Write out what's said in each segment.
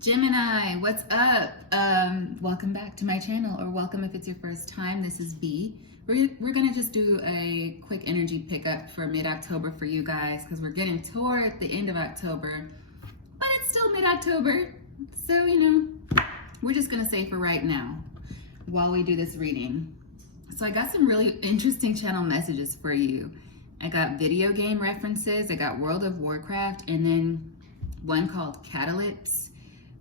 Gemini, what's up? Welcome back to my channel, or welcome if it's your first time. This is B. We're gonna just do a quick energy pickup for mid-October for you guys, because we're getting toward the end of October, but it's still mid-October. So, we're just gonna say for right now, while we do this reading. So I got some really interesting channel messages for you. I got video game references, I got World of Warcraft, and then one called Catalypse,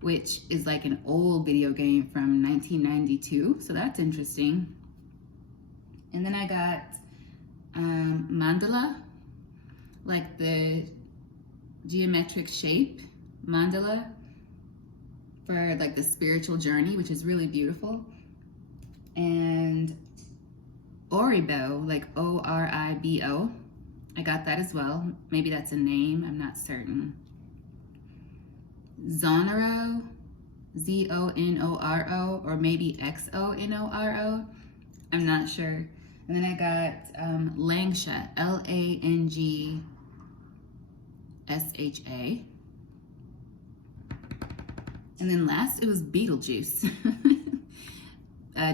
which is like an old video game from 1992, so that's interesting. And then I got mandala, like the geometric shape mandala for like the spiritual journey, which is really beautiful. And Oribo, like O-R-I-B-O, I got that as well. Maybe that's a name, I'm not certain. Zonoro, Z-O-N-O-R-O, or maybe X-O-N-O-R-O, I'm not sure. And then I got Langsha, L-A-N-G-S-H-A. And then last, it was Beetlejuice.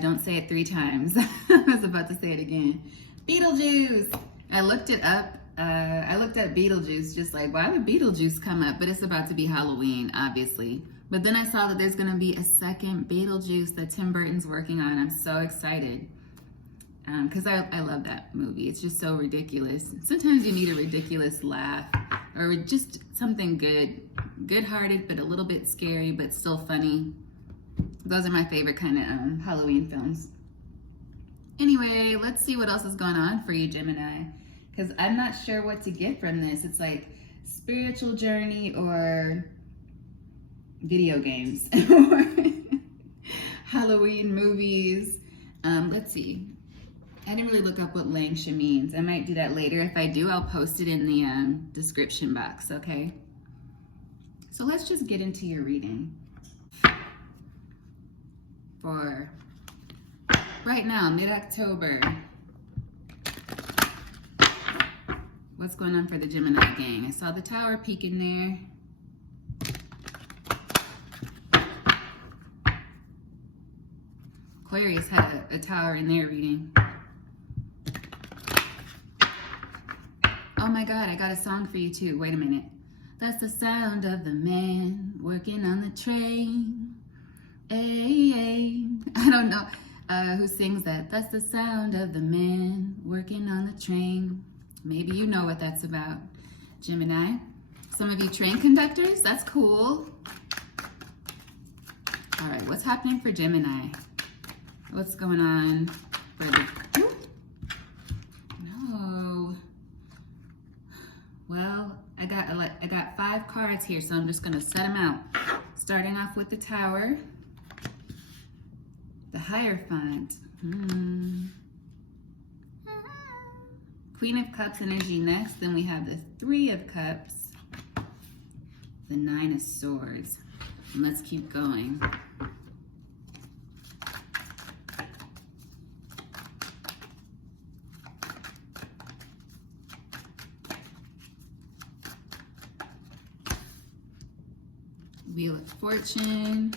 Don't say it 3 times. I was about to say it again. Beetlejuice! I looked it up. I looked at Beetlejuice, just like, why would Beetlejuice come up? But it's about to be Halloween, obviously. But then I saw that there's going to be a second Beetlejuice that Tim Burton's working on. I'm so excited. Because I love that movie. It's just so ridiculous. Sometimes you need a ridiculous laugh. Or just something good-hearted, but a little bit scary, but still funny. Those are my favorite kind of Halloween films. Anyway, let's see what else is going on for you, Gemini. Because I'm not sure what to get from this. It's like spiritual journey or video games or Halloween movies. Let's see. I didn't really look up what Langsha means. I might do that later. If I do, I'll post it in the description box, okay? So let's just get into your reading. For right now, mid-October. What's going on for the Gemini gang? I saw the tower peeking there. Aquarius had a tower in their reading. Oh my God, I got a song for you too. Wait a minute. That's the sound of the man working on the train. Hey, hey. I don't know who sings that. That's the sound of the man working on the train. Maybe you know what that's about, Gemini. Some of you train conductors, that's cool. All right, what's happening for Gemini? What's going on for the, no. Well, I got 5 cards here, so I'm just gonna set them out. Starting off with the Tower, the Hierophant, Queen of Cups energy next. Then we have the 3 of Cups, the 9 of Swords. And let's keep going. Wheel of Fortune.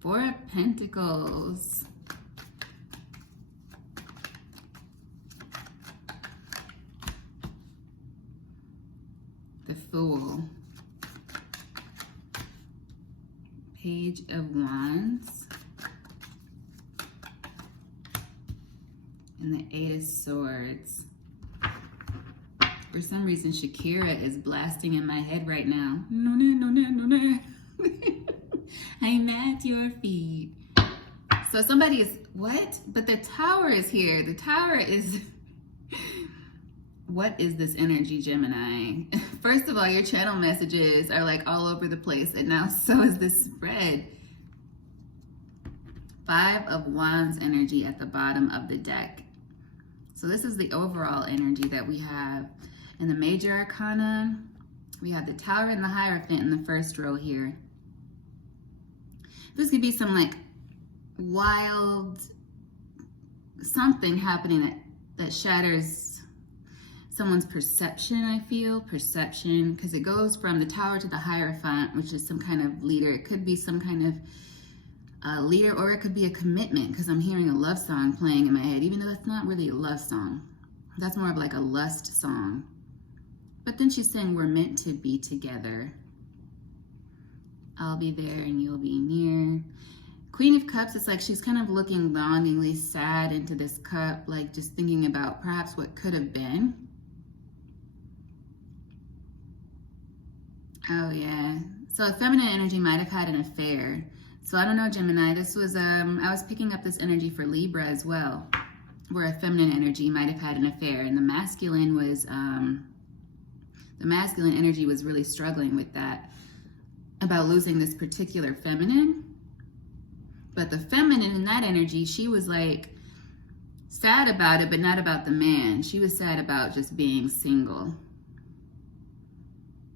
Four of Pentacles. The Fool. Page of Wands. And the 8 of Swords. For some reason, Shakira is blasting in my head right now. No, no, no, no, no, no. I'm at your feet. So somebody is, what? But the Tower is here. The Tower is, what is this energy, Gemini? First of all, your channel messages are like all over the place, and now so is this spread. 5 of Wands energy at the bottom of the deck. So this is the overall energy that we have. In the Major Arcana, we have the Tower and the Hierophant in the first row here. This could be some like wild something happening that shatters someone's perception, I feel. Perception, because it goes from the Tower to the Hierophant, which is some kind of leader. It could be some kind of leader, or it could be a commitment, because I'm hearing a love song playing in my head, even though that's not really a love song. That's more of like a lust song. But then she's saying we're meant to be together. I'll be there and you'll be near. Queen of Cups, it's like she's kind of looking longingly sad into this cup, like just thinking about perhaps what could have been. Oh yeah. So a feminine energy might have had an affair. So I don't know, Gemini, this was, I was picking up this energy for Libra as well, where a feminine energy might have had an affair, and the masculine energy was really struggling with that, about losing this particular feminine. But the feminine in that energy, she was like sad about it, but not about the man. She was sad about just being single.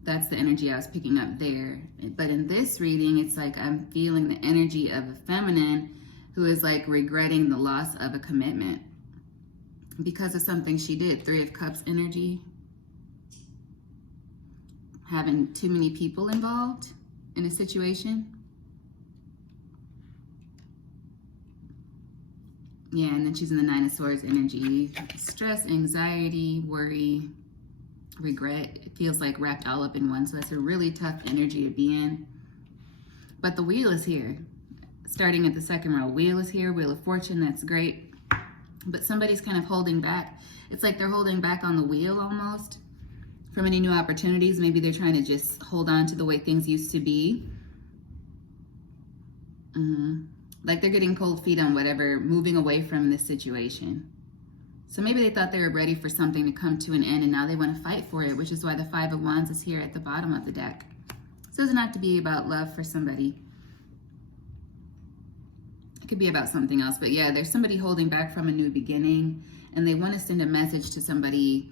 That's the energy I was picking up there. But in this reading, it's like I'm feeling the energy of a feminine who is like regretting the loss of a commitment because of something she did. 3 of Cups energy. Having too many people involved in a situation. Yeah, and then she's in the 9 of Swords energy. Stress, anxiety, worry, regret. It feels like wrapped all up in one. So that's a really tough energy to be in. But the Wheel is here. Starting at the second row. Wheel is here. Wheel of Fortune. That's great. But somebody's kind of holding back. It's like they're holding back on the wheel almost from any new opportunities. Maybe they're trying to just hold on to the way things used to be. Like they're getting cold feet on whatever, moving away from this situation. So maybe they thought they were ready for something to come to an end, and now they want to fight for it, which is why the 5 of Wands is here at the bottom of the deck. So it doesn't have to be about love for somebody. It could be about something else. But yeah, there's somebody holding back from a new beginning, and they want to send a message to somebody.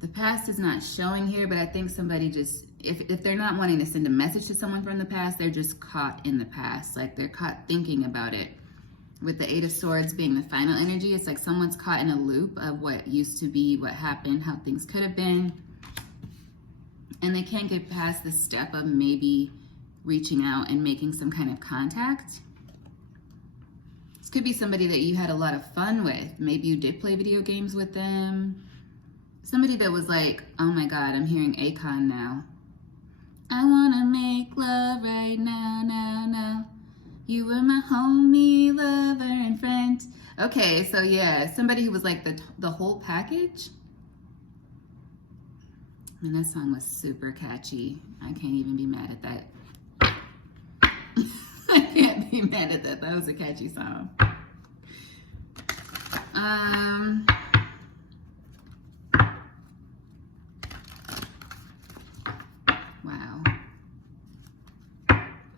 The past is not showing here, but I think somebody just, if they're not wanting to send a message to someone from the past, they're just caught in the past. Like they're caught thinking about it. With the 8 of Swords being the final energy, it's like someone's caught in a loop of what used to be, what happened, how things could have been. And they can't get past the step of maybe reaching out and making some kind of contact. This could be somebody that you had a lot of fun with. Maybe you did play video games with them. Somebody that was like, oh my God, I'm hearing Akon now. I wanna make love right now, now. You were my homie, lover, and friend. Okay, so yeah, somebody who was like the whole package. And that song was super catchy. I can't even be mad at that. I can't be mad at that. That was a catchy song. Wow.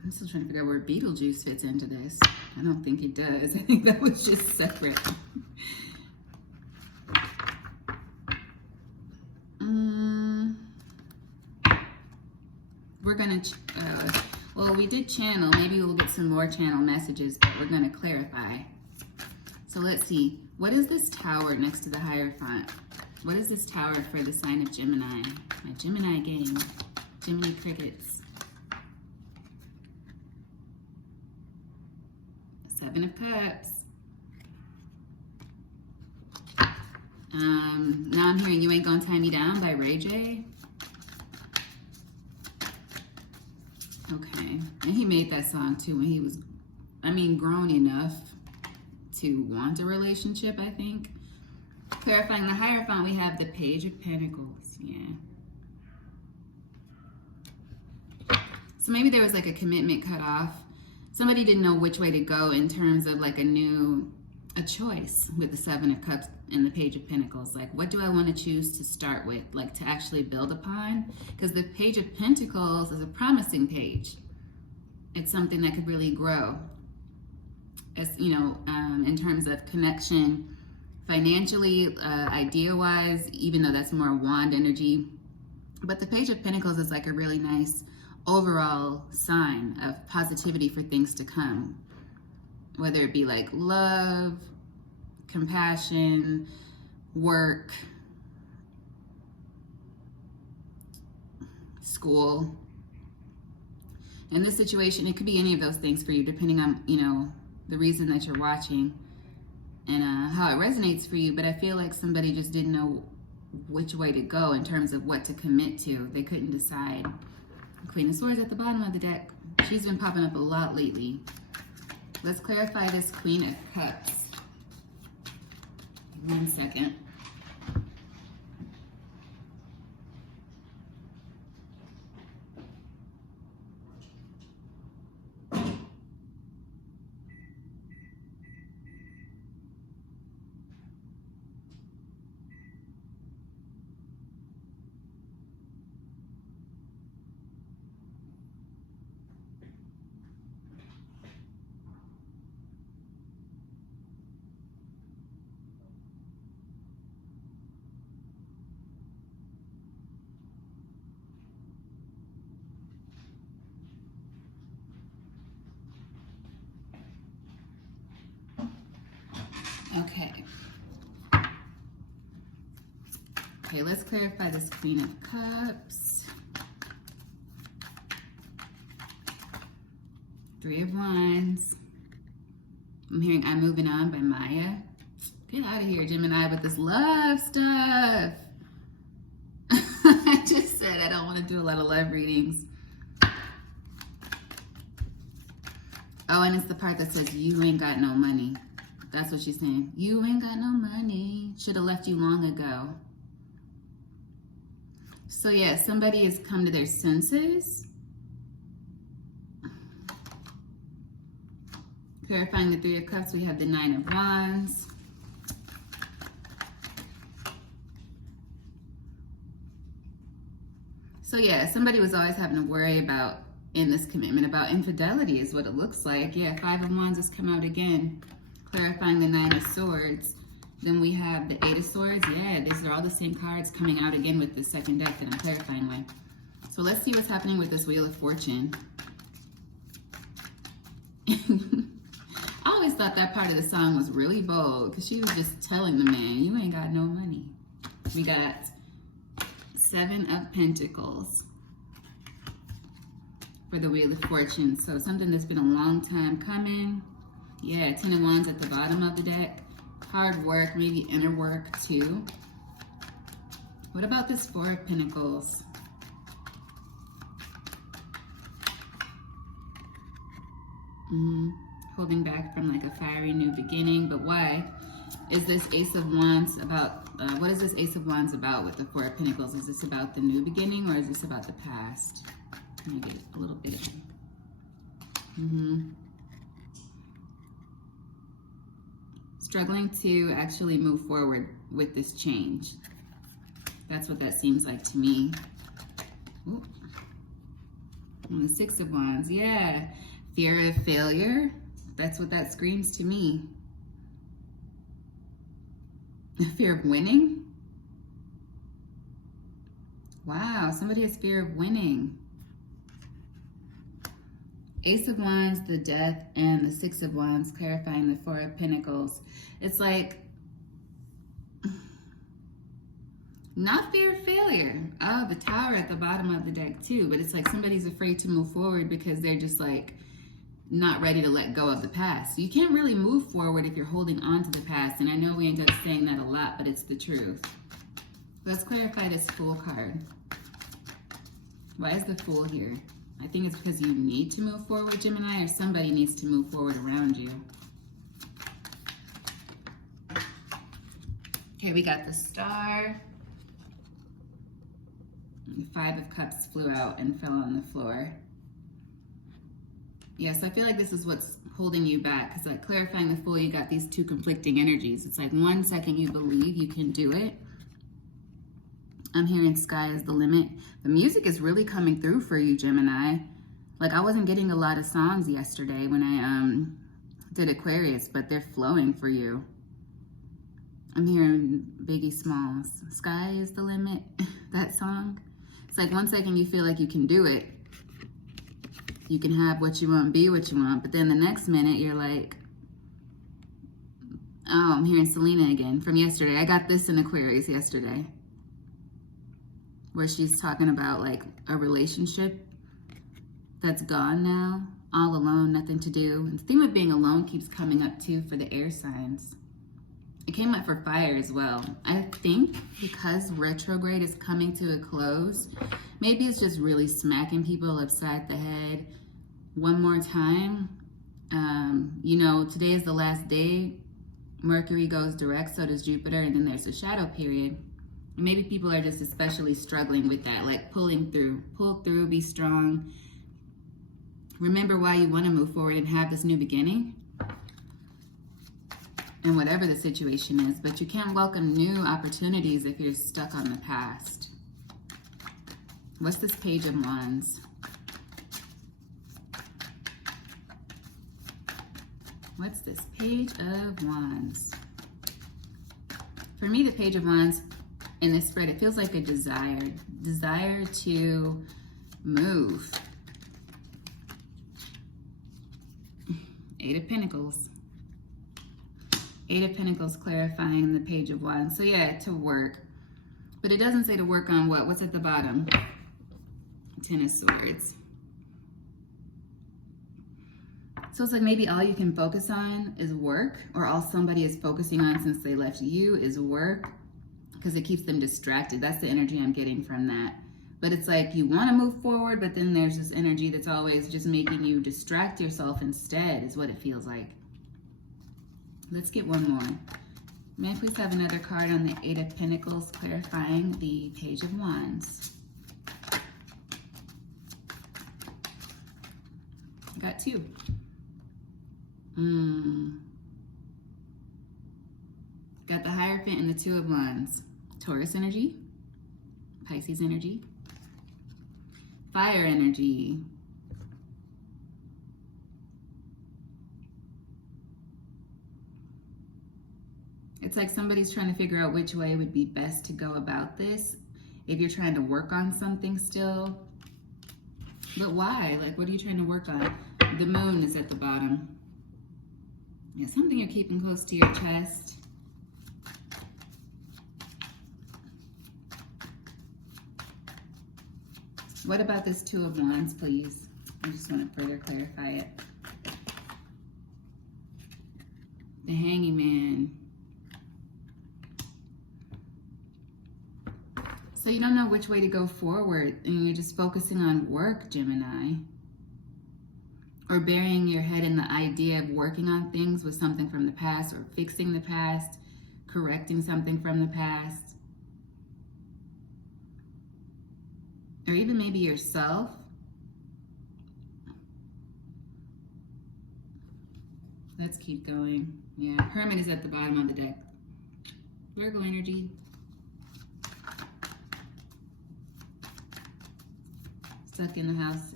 I'm still trying to figure out where Beetlejuice fits into this. I don't think he does. I think that was just separate. We're gonna, well, we did channel. Maybe we'll get some more channel messages, but we're gonna clarify. So let's see. What is this tower next to the Hierophant? What is this tower for the sign of Gemini? My Gemini game. Gemini crickets. 7 of Cups. Now I'm hearing You Ain't Gonna Tie Me Down by Ray J. Okay. And he made that song too when he was, grown enough to want a relationship, I think. Clarifying the Hierophant, we have the Page of Pentacles. Yeah. So maybe there was like a commitment cut off. Somebody didn't know which way to go in terms of like a choice with the 7 of Cups and the Page of Pentacles. Like, what do I want to choose to start with, like to actually build upon? Because the Page of Pentacles is a promising page. It's something that could really grow. As you know, in terms of connection, financially, idea-wise, even though that's more wand energy. But the Page of Pentacles is like a really nice overall sign of positivity for things to come. Whether it be like love, compassion, work, school. In this situation, it could be any of those things for you, depending on, you know, the reason that you're watching and how it resonates for you. But I feel like somebody just didn't know which way to go in terms of what to commit to. They couldn't decide. Queen of Swords at the bottom of the deck. She's been popping up a lot lately. Let's clarify this Queen of Cups. 1 second. Okay, let's clarify this Queen of Cups. 3 of Wands. I'm hearing I'm Moving On by Maya. Get out of here, Gemini, with this love stuff. I just said I don't want to do a lot of love readings. Oh, and it's the part that says you ain't got no money. That's what she's saying. You ain't got no money. Should have left you long ago. So yeah, somebody has come to their senses. Clarifying the 3 of Cups, we have the 9 of Wands. So yeah, somebody was always having to worry about, in this commitment, about infidelity is what it looks like. Yeah, 5 of Wands has come out again. Clarifying the 9 of Swords. Then we have the 8 of Swords. Yeah, these are all the same cards coming out again with the second deck that I'm clarifying with. So let's see what's happening with this Wheel of Fortune. I always thought that part of the song was really bold because she was just telling the man, you ain't got no money. We got 7 of Pentacles for the Wheel of Fortune. So something that's been a long time coming. Yeah, 10 of Wands at the bottom of the deck. Hard work, maybe inner work too. What about this 4 of Pentacles? Holding back from like a fiery new beginning, but why? Is this Ace of Wands about, what is this Ace of Wands about with the 4 of Pentacles? Is this about the new beginning or is this about the past? Let me get a little bit. Struggling to actually move forward with this change. That's what that seems like to me. Ooh. And the 6 of Wands, yeah. Fear of failure. That's what that screams to me. Fear of winning. Wow, somebody has fear of winning. Ace of Wands, the Death, and the 6 of Wands, clarifying the 4 of Pentacles. It's like, not fear of failure. Oh, the Tower at the bottom of the deck too, but it's like somebody's afraid to move forward because they're just like not ready to let go of the past. You can't really move forward if you're holding on to the past, and I know we end up saying that a lot, but it's the truth. Let's clarify this Fool card. Why is the Fool here? I think it's because you need to move forward, Gemini, or somebody needs to move forward around you. Okay, we got the Star. The 5 of Cups flew out and fell on the floor. Yeah, so I feel like this is what's holding you back, because like clarifying the Fool, you got these 2 conflicting energies. It's like 1 second you believe you can do it. I'm hearing sky is the limit. The music is really coming through for you, Gemini. Like I wasn't getting a lot of songs yesterday when I did Aquarius, but they're flowing for you. I'm hearing Biggie Smalls. Sky is the limit, that song. It's like 1 second you feel like you can do it. You can have what you want, be what you want. But then the next minute you're like, Oh, I'm hearing Selena again from yesterday. I got this in Aquarius yesterday, where she's talking about like a relationship that's gone now, all alone, nothing to do. And the theme of being alone keeps coming up too for the air signs. It came up for fire as well. I think because retrograde is coming to a close, maybe it's just really smacking people upside the head one more time. You know, today is the last day. Mercury goes direct, so does Jupiter, and then there's a shadow period. Maybe people are just especially struggling with that, like pulling through. Pull through, be strong. Remember why you want to move forward and have this new beginning. And whatever the situation is, but you can't welcome new opportunities if you're stuck on the past. What's this Page of Wands? What's this Page of Wands? For me, the Page of Wands in this spread, it feels like a desire to move. Eight of Pentacles. Eight of Pentacles clarifying the Page of Wands. So yeah, to work. But it doesn't say to work on what? What's at the bottom? Ten of Swords. So it's like maybe all you can focus on is work, or all somebody is focusing on since they left you is work, because it keeps them distracted. That's the energy I'm getting from that. But it's like you want to move forward, but then there's this energy that's always just making you distract yourself instead, is what it feels like. Let's get one more. May I please have another card on the Eight of Pentacles clarifying the Page of Wands? I got two. Got the Hierophant and the Two of Wands. Taurus energy, Pisces energy, fire energy. It's like somebody's trying to figure out which way would be best to go about this. If you're trying to work on something still. But why? Like, what are you trying to work on? The Moon is at the bottom. Yeah, something you're keeping close to your chest. What about this Two of Wands, please? I just want to further clarify it. The Hanging Man. So you don't know which way to go forward, and you're just focusing on work, Gemini. Or burying your head in the idea of working on things with something from the past, or fixing the past, correcting something from the past. Or even maybe yourself. Let's keep going. Yeah, Hermit is at the bottom of the deck. Virgo energy. Stuck in the house.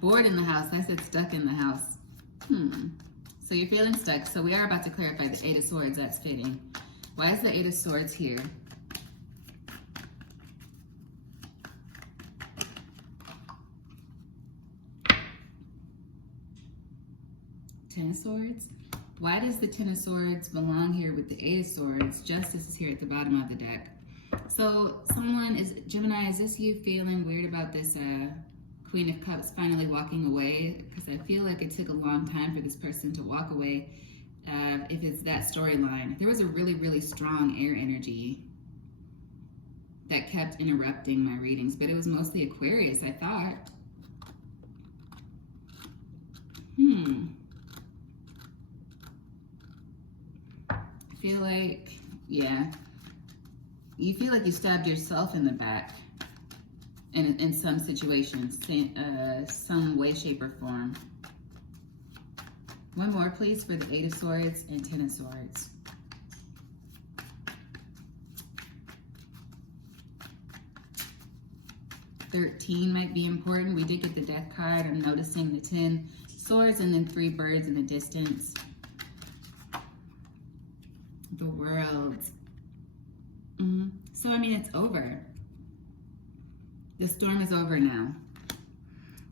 Bored in the house. I said stuck in the house. So you're feeling stuck. So we are about to clarify the Eight of Swords. That's fitting. Why is the Eight of Swords here? Ten of Swords. Why does the Ten of Swords belong here with the Eight of Swords? Justice is here at the bottom of the deck. So someone is, Gemini, is this you feeling weird about this Queen of Cups finally walking away? Because I feel like it took a long time for this person to walk away. If it's that storyline, there was a really, really strong air energy that kept interrupting my readings, but it was mostly Aquarius, I thought. I feel like, yeah, you feel like you stabbed yourself in the back in some situations, some way, shape, or form. One more, please, for the Eight of Swords and Ten of Swords. $13 might be important. We did get the Death card. I'm noticing the 10 swords and then 3 birds in the distance. The World. So, I mean, it's over. The storm is over now.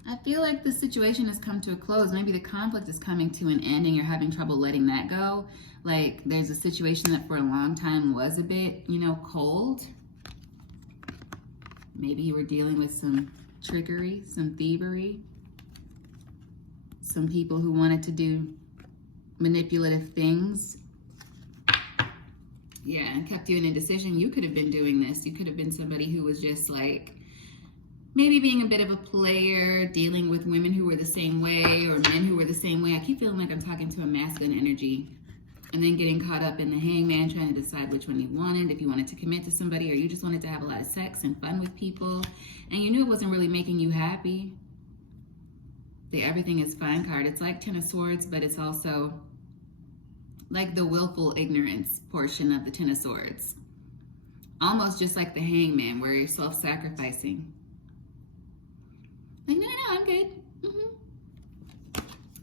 I feel like the situation has come to a close. Maybe the conflict is coming to an end and you're having trouble letting that go. Like there's a situation that for a long time was a bit, you know, cold. Maybe you were dealing with some trickery, some thievery, some people who wanted to do manipulative things. Yeah, and kept you in indecision. You could have been doing this. You could have been somebody who was just like, maybe being a bit of a player, dealing with women who were the same way or men who were the same way. I keep feeling like I'm talking to a masculine energy. And then getting caught up in the hangman, trying to decide which one you wanted, if you wanted to commit to somebody or you just wanted to have a lot of sex and fun with people. And you knew it wasn't really making you happy. The everything is fine card. It's like Ten of Swords, but it's also like the willful ignorance portion of the Ten of Swords. Almost just like the hangman, where you're self-sacrificing. Like, no, I'm good.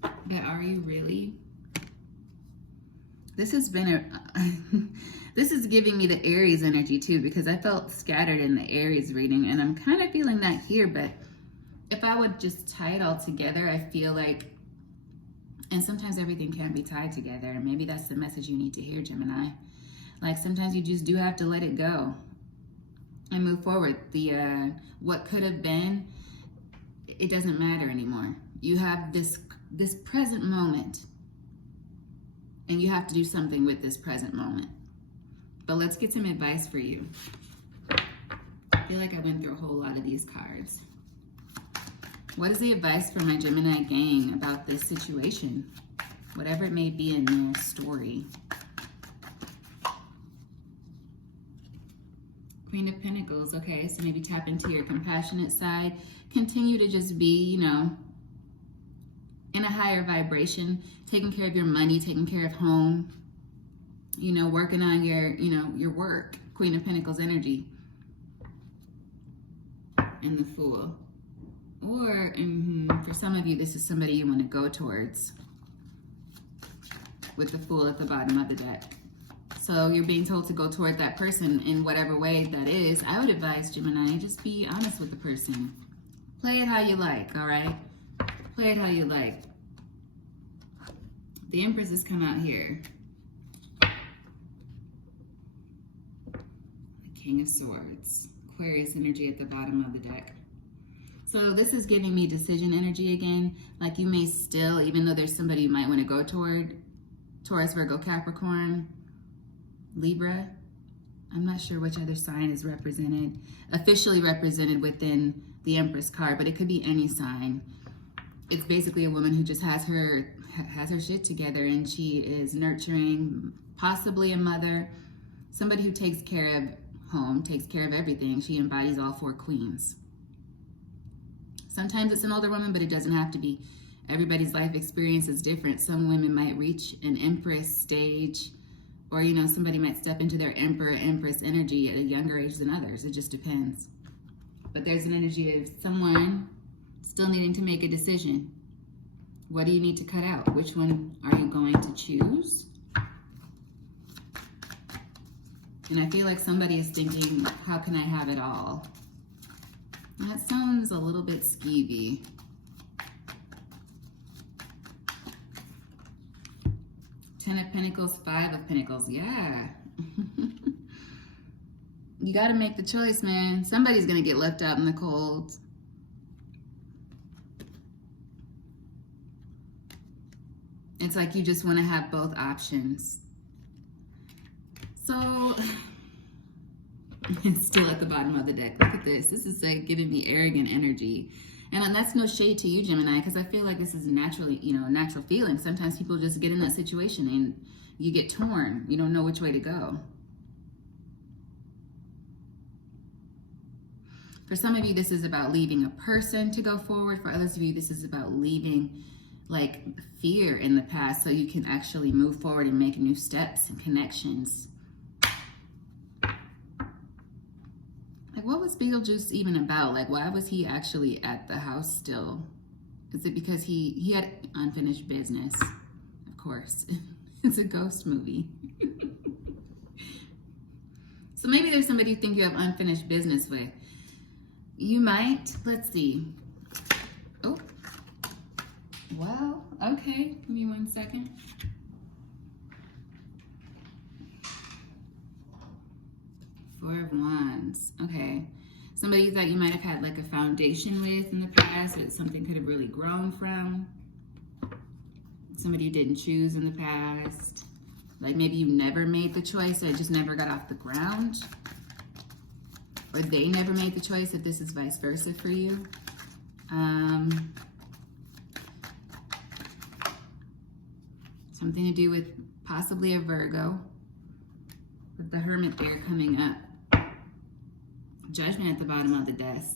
But are you really? This has been this is giving me the Aries energy too, because I felt scattered in the Aries reading, and I'm kind of feeling that here. But if I would just tie it all together, I feel like, and sometimes everything can be tied together, and maybe that's the message you need to hear, Gemini. Like sometimes you just do have to let it go and move forward. The what could have been, it doesn't matter anymore. You have this present moment, and you have to do something with this present moment. But let's get some advice for you. I feel like I went through a whole lot of these cards. What is the advice for my Gemini gang about this situation? Whatever it may be in their story. Queen of Pentacles. Okay, so maybe tap into your compassionate side. Continue to just be, you know, in a higher vibration, taking care of your money, taking care of home, you know, working on your, you know, your work. Queen of Pentacles energy. And the Fool. Or for some of you, this is somebody you want to go towards with the Fool at the bottom of the deck. So you're being told to go toward that person in whatever way that is. I would advise, Gemini, just be honest with the person. Play it how you like, all right? Play it how you like. The Empress has come out here. The King of Swords. Aquarius energy at the bottom of the deck. So this is giving me decision energy again. Like you may still, even though there's somebody you might want to go toward, Taurus, Virgo, Capricorn, Libra. I'm not sure which other sign is represented, officially represented within the Empress card, but it could be any sign. It's basically a woman who just has her shit together, and she is nurturing, possibly a mother, somebody who takes care of home, takes care of everything. She embodies all four queens. Sometimes it's an older woman, but it doesn't have to be. Everybody's life experience is different. Some women might reach an Empress stage, or, you know, somebody might step into their Emperor, Empress energy at a younger age than others. It just depends. But there's an energy of someone still needing to make a decision. What do you need to cut out? Which one are you going to choose? And I feel like somebody is thinking, how can I have it all? That sounds a little bit skeevy. Ten of Pentacles, Five of Pentacles. Yeah. You got to make the choice, man. Somebody's going to get left out in the cold. It's like you just want to have both options. So, it's still at the bottom of the deck. Look at this. This is like giving me arrogant energy. And that's no shade to you, Gemini, because I feel like this is naturally, you know, a natural feeling. Sometimes people just get in that situation and you get torn. You don't know which way to go. For some of you, this is about leaving a person to go forward. For others of you, this is about leaving like fear in the past so you can actually move forward and make new steps and connections. Like, what was Beetlejuice even about? Like, why was he actually at the house still? Is it because he had unfinished business? Of course. It's a ghost movie. So maybe there's somebody you think you have unfinished business with. You might, let's see. Oh, Well, okay. Give me 1 second. Four of Wands. Okay. Somebody that you might have had like a foundation with in the past, or something could have really grown from. Somebody you didn't choose in the past. Like maybe you never made the choice, or it just never got off the ground. Or they never made the choice, if this is vice versa for you. Something to do with possibly a Virgo. With the Hermit there coming up. Judgment at the bottom of the desk.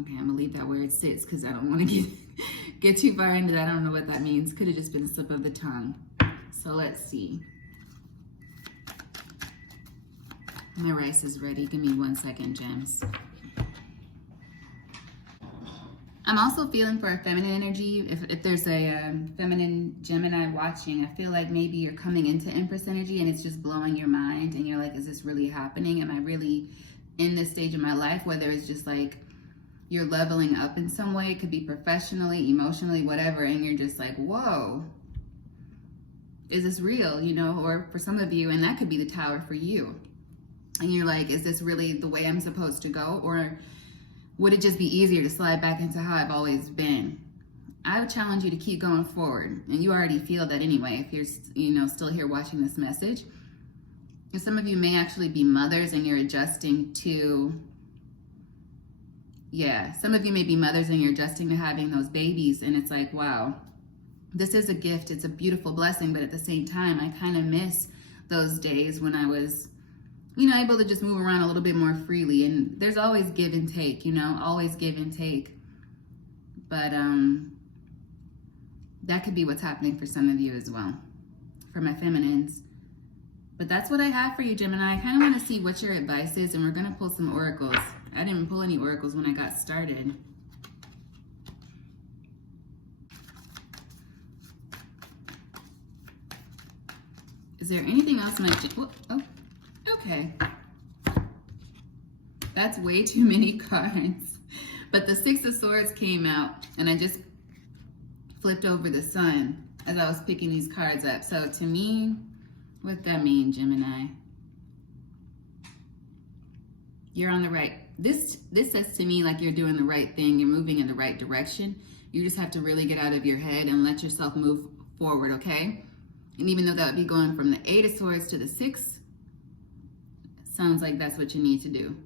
Okay, I'm gonna leave that where it sits because I don't want to get too far into that. I don't know what that means. Could have just been a slip of the tongue. So let's see. My rice is ready. Give me 1 second, gems. I'm also feeling for a feminine energy. If there's a feminine Gemini watching, I feel like maybe you're coming into Empress energy and it's just blowing your mind and you're like, is this really happening? Am I really in this stage of my life? Whether it's just like you're leveling up in some way. It could be professionally, emotionally, whatever. And you're just like, whoa, is this real? You know, or for some of you, and that could be the Tower for you. And you're like, is this really the way I'm supposed to go? Or would it just be easier to slide back into how I've always been? I would challenge you to keep going forward. And you already feel that anyway, if you're still here watching this message. And some of you may actually be mothers and you're adjusting to, some of you may be mothers and you're adjusting to having those babies. And it's like, wow, this is a gift. It's a beautiful blessing. But at the same time, I kind of miss those days when I was able to just move around a little bit more freely. And there's always give and take, always give and take. But that could be what's happening for some of you as well, for my feminines. But that's what I have for you, Gemini. I kind of want to see what your advice is, and we're going to pull some oracles. I didn't pull any oracles when I got started. Is there anything else okay. That's way too many cards. But the Six of Swords came out, and I just flipped over the Sun as I was picking these cards up. So to me, what's that mean, Gemini? You're on the right. This says to me like you're doing the right thing. You're moving in the right direction. You just have to really get out of your head and let yourself move forward, okay? And even though that would be going from the Eight of Swords to the Six, sounds like that's what you need to do.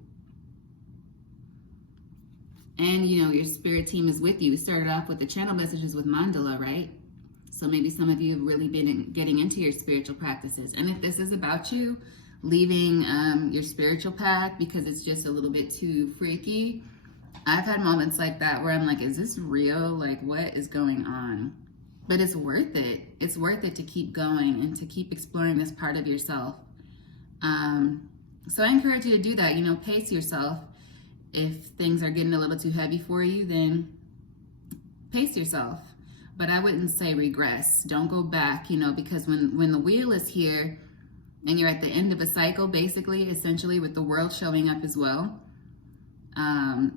And your spirit team is with you. We started off with the channel messages with Mandala, right? So maybe some of you have really been getting into your spiritual practices. And if this is about you leaving your spiritual path because it's just a little bit too freaky, I've had moments like that where I'm like, is this real? Like, what is going on? But it's worth it. It's worth it to keep going and to keep exploring this part of yourself. So I encourage you to do that. Pace yourself. If things are getting a little too heavy for you, then pace yourself. But I wouldn't say regress. Don't go back, because when the wheel is here and you're at the end of a cycle, basically, essentially with the world showing up as well,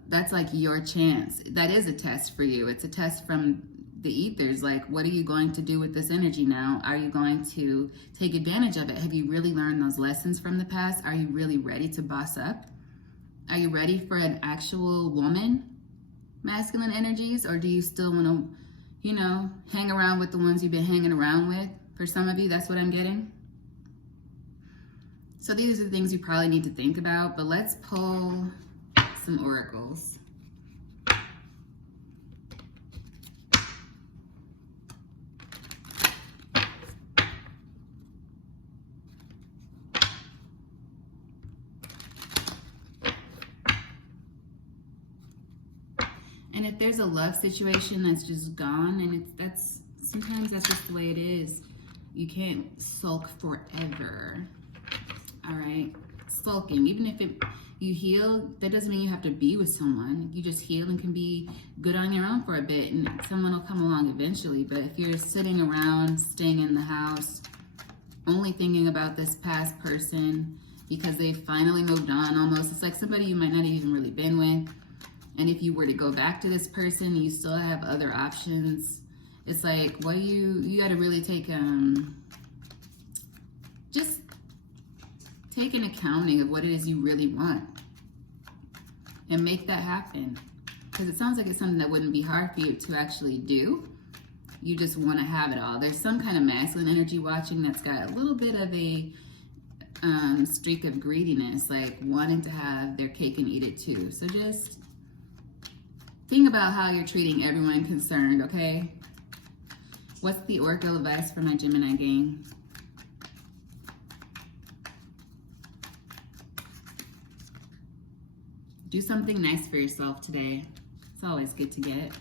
that's like your chance. That is a test for you. It's a test from the ethers. Like, what are you going to do with this energy now? Are you going to take advantage of it? Have you really learned those lessons from the past? Are you really ready to boss up? Are you ready for an actual woman, masculine energies? Or do you still want to, hang around with the ones you've been hanging around with? For some of you, that's what I'm getting. So these are the things you probably need to think about, but let's pull some oracles. And if there's a love situation that's just gone, and sometimes that's just the way it is. You can't sulk forever. All right, sulking. Even if you heal, that doesn't mean you have to be with someone. You just heal and can be good on your own for a bit, and someone will come along eventually. But if you're sitting around, staying in the house, only thinking about this past person because they finally moved on, almost, it's like somebody you might not have even really been with. And if you were to go back to this person, you still have other options. It's like, well, you got to really take just take an accounting of what it is you really want and make that happen. Because it sounds like it's something that wouldn't be hard for you to actually do. You just want to have it all. There's some kind of masculine energy watching that's got a little bit of a streak of greediness, like wanting to have their cake and eat it too. So just think about how you're treating everyone concerned, okay? What's the oracle advice for my Gemini gang? Do something nice for yourself today. It's always good to get.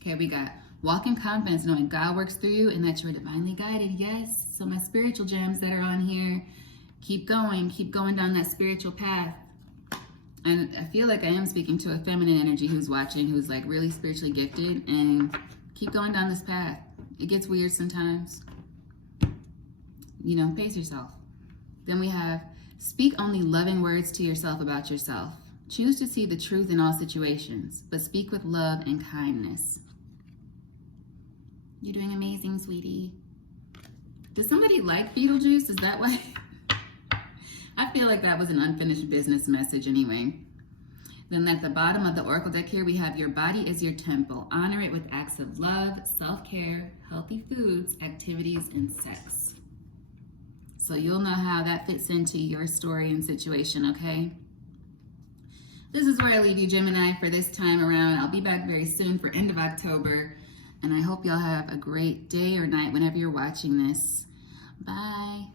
Okay, we got walk in confidence, knowing God works through you and that you're divinely guided. Yes. So my spiritual gems that are on here, keep going down that spiritual path. And I feel like I am speaking to a feminine energy who's watching, who's like really spiritually gifted, and keep going down this path. It gets weird sometimes. You know, pace yourself. Then we have speak only loving words to yourself about yourself. Choose to see the truth in all situations, but speak with love and kindness. You're doing amazing, sweetie. Does somebody like Beetlejuice? Is that why? I feel like that was an unfinished business message anyway. Then at the bottom of the oracle deck here, we have your body is your temple. Honor it with acts of love, self-care, healthy foods, activities, and sex. So you'll know how that fits into your story and situation, okay? This is where I leave you, Gemini, for this time around. I'll be back very soon for end of October. And I hope y'all have a great day or night whenever you're watching this. Bye.